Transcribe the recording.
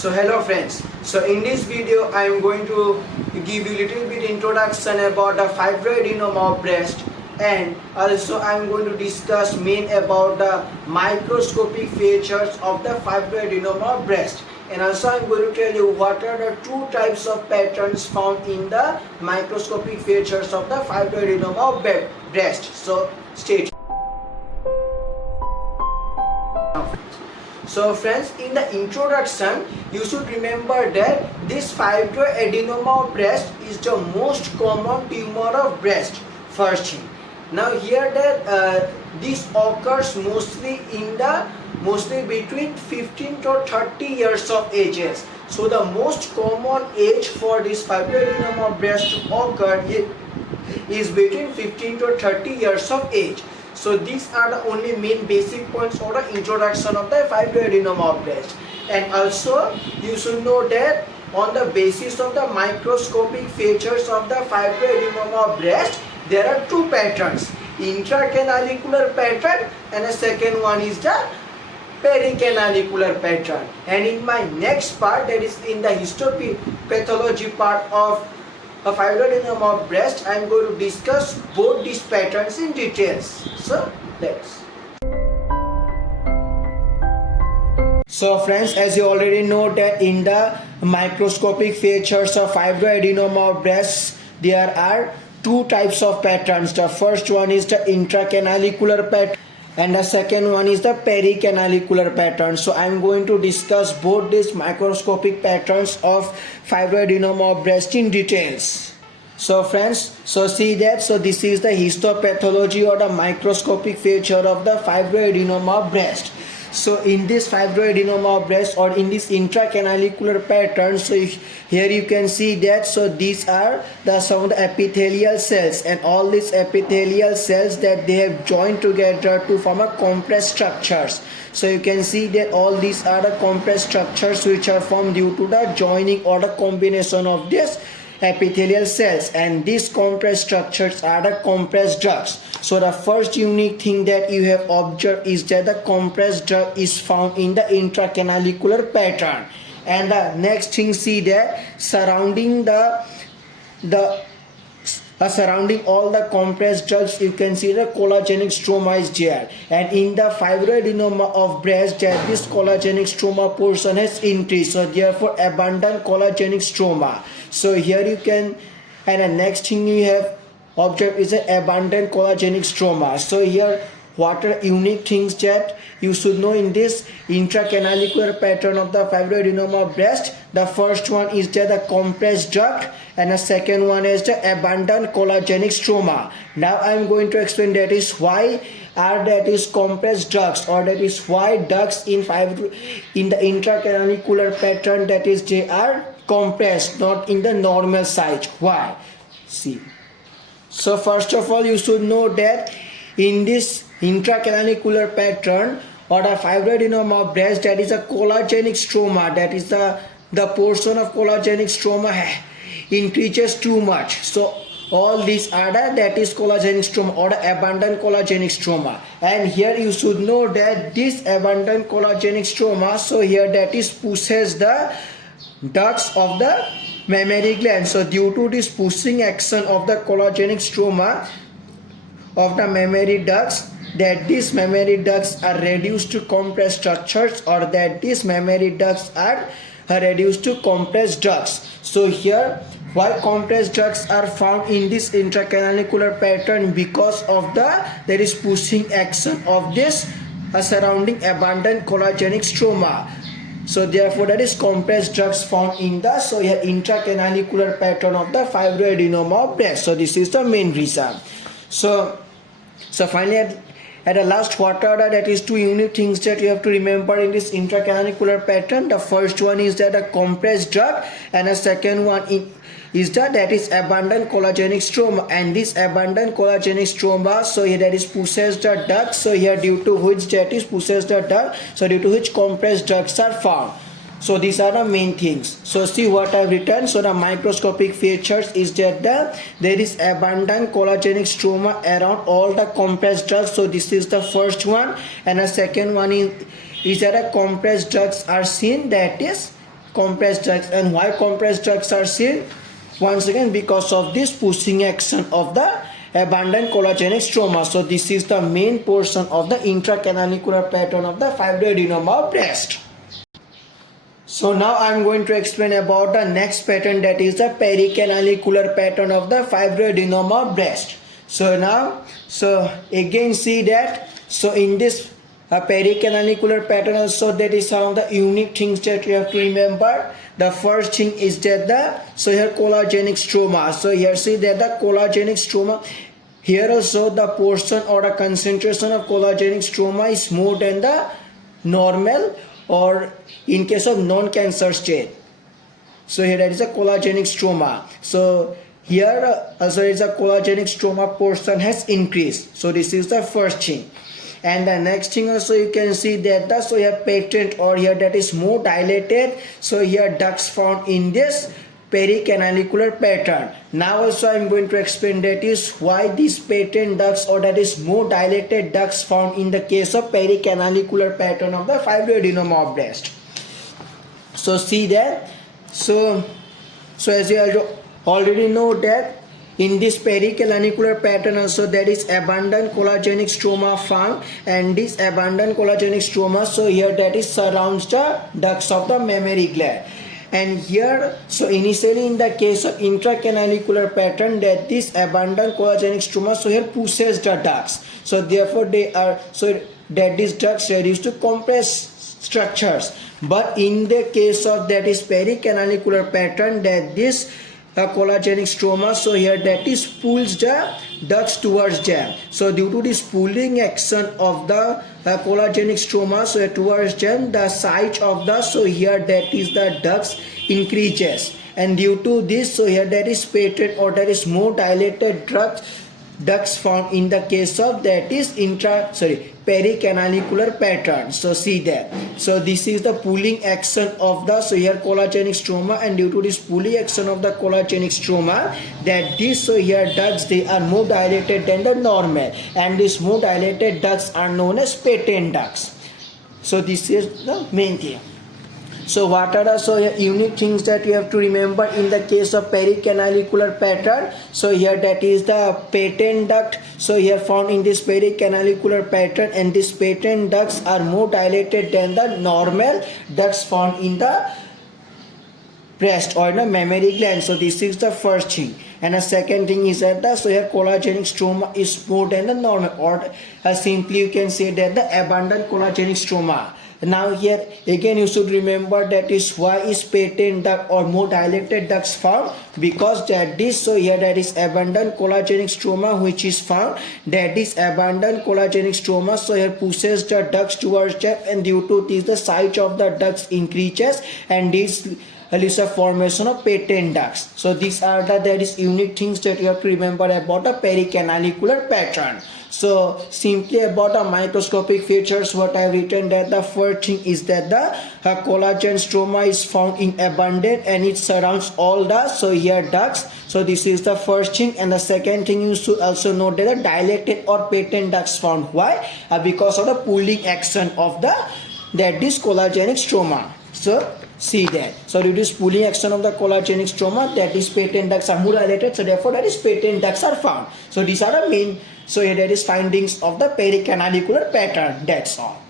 So hello friends, so in this video I am going to give you little bit introduction about the Fibroadenoma breast, and also I am going to discuss main about the microscopic features of the Fibroadenoma breast, and also I am going to tell you what are the two types of patterns found in the microscopic features of the Fibroadenoma breast. So stay tuned. So friends, in the introduction, you should remember that this Fibroadenoma breast is the most common tumor of breast. First thing. Now here that this occurs mostly between 15 to 30 years of ages. So the most common age for this Fibroadenoma breast to occur is between 15 to 30 years of age. So these are the only main basic points for the introduction of the Fibroadenoma breast. And also you should know that on the basis of the microscopic features of the Fibroadenoma breast, there are two patterns, intracanalicular pattern and the second one is the pericanalicular pattern. And in my next part, that is in the histopathology part of a Fibroadenoma breast, I am going to discuss both these patterns in details. So let's. So friends, as you already know that in the microscopic features of Fibroadenoma breast, there are two types of patterns. The first one is the intracanalicular pattern and the second one is the pericanalicular pattern. So I am going to discuss both these microscopic patterns of Fibroadenoma breast in details. So friends, so see that, so this is the histopathology or the microscopic feature of the Fibroadenoma breast. So in this Fibroadenoma breast or in this intracanalicular pattern, so here you can see that, so these are some of the epithelial cells, and all these epithelial cells that they have joined together to form a compressed structures. So you can see that all these are the compressed structures which are formed due to the joining or the combination of this epithelial cells, and these compressed structures are the compressed ducts. So the first unique thing that you have observed is that the compressed duct is found in the intracanalicular pattern. And the next thing, see that surrounding surrounding all the compressed ducts, you can see the collagenic stroma is there, and in the Fibroadenoma of breast, that this collagenic stroma portion has increased, so therefore abundant collagenic stroma. So here you can, and the next thing you have observed is an abundant collagenic stroma. So here what are unique things that you should know in this intracanalicular pattern of the Fibroadenoma breast? The first one is that the compressed duct, and the second one is the abundant collagenic stroma. Now I am going to explain that is why that is compressed ducts, or that is why ducts in the intracanalicular pattern, that is they are compressed, not in the normal size. Why? See. So first of all, you should know that in this intracanalicular pattern or the Fibroadenoma breast, that is a collagenic stroma, that is the portion of collagenic stroma increases too much. So all these are that is collagenic stroma or the abundant collagenic stroma. And here you should know that this abundant collagenic stroma, so here that is pushes the ducts of the mammary gland. So due to this pushing action of the collagenic stroma of the mammary ducts, that these mammary ducts are reduced to compressed structures, or that these mammary ducts are reduced to compressed ducts. So here why compressed ducts are found in this intracanalicular pattern? Because of there is pushing action of this surrounding abundant collagenic stroma. So therefore that is compressed ducts found in the intracanalicular pattern of the Fibroadenoma breast. So this is the main reason. So finally at the last, what are that is two unique things that you have to remember in this intracanalicular pattern? The first one is that a compressed duct, and the second one is that is abundant collagenic stroma, and this abundant collagenic stroma, so here that is pushes the duct, so here due to which that is pushes the duct, so due to which compressed ducts are found. So these are the main things. So see what I've written. So the microscopic features is that there is abundant collagenic stroma around all the compressed ducts. So this is the first one, and the second one is that a compressed ducts are seen, that is compressed ducts. And why compressed ducts are seen? Once again, because of this pushing action of the abundant collagenic stroma. So this is the main portion of the intracanalicular pattern of the fibroadenoma of breast. So now I am going to explain about the next pattern, that is the pericanalicular pattern of the fibroadenoma breast. So now, so again see that, so in this pericanalicular pattern also, that is some of the unique things that you have to remember. The first thing is that so here collagenic stroma. So here see that the collagenic stroma, here also the portion or the concentration of collagenic stroma is more than the normal, or in case of non-cancer state. So here that is a collagenic stroma. So here also is a collagenic stroma portion has increased. So this is the first thing. And the next thing also you can see that so here patent, or here that is more dilated. So here ducts found in this pericanalicular pattern. Now also I am going to explain that is why these patent ducts, or that is more dilated ducts found in the case of pericanalicular pattern of the fibroadenoma of breast. So see that, so as you already know that in this pericanalicular pattern also there is abundant collagenic stroma found, and this abundant collagenic stroma, so here that is surrounds the ducts of the mammary gland. And here, so initially in the case of intracanalicular pattern, that this abundant collagenic stroma, so here pushes the ducts. So therefore they are, so that these ducts are used to compress structures. But in the case of that is pericanalicular pattern, that this collagenic stroma, so here that is pulls the ducts towards them. So due to this pulling action of the collagenic stroma, so towards them, the size of the, so here that is the ducts increases. And due to this, so here that is patent, or that is more dilated ducts found in the case of that is pericanalicular pattern. So see that, so this is the pulling action of the, so here collagenic stroma, and due to this pulling action of the collagenic stroma, that this, so here ducts, they are more dilated than the normal, and these more dilated ducts are known as patent ducts. So this is the main thing. So what are the unique things that you have to remember in the case of pericanalicular pattern? So here that is the patent duct. So here found in this pericanalicular pattern, and these patent ducts are more dilated than the normal ducts found in the breast or in the mammary gland. So this is the first thing. And the second thing is that so here collagenic stroma is more than the normal, or simply you can say that the abundant collagenic stroma. Now here again you should remember that is why is patent duct or more dilated ducts found, because that is, so here that is abundant collagenic stroma which is found, that is abundant collagenic stroma, so here pushes the ducts towards them, and due to this the size of the ducts increases, and this is a formation of patent ducts. So these are the unique things that you have to remember about the pericanalicular pattern. So simply about the microscopic features, what I have written, that the first thing is that the collagen stroma is found in abundance, and it surrounds all the, so here ducts. So this is the first thing. And the second thing, you should also note that the dilated or patent ducts found. Why? Because of the pulling action of the this collagenic stroma. So see that, so due to this pulling action of the collagenic stroma, that is patent ducts are more dilated, so therefore that is patent ducts are found. So these are the main, so here that is findings of the pericanalicular pattern. That's all.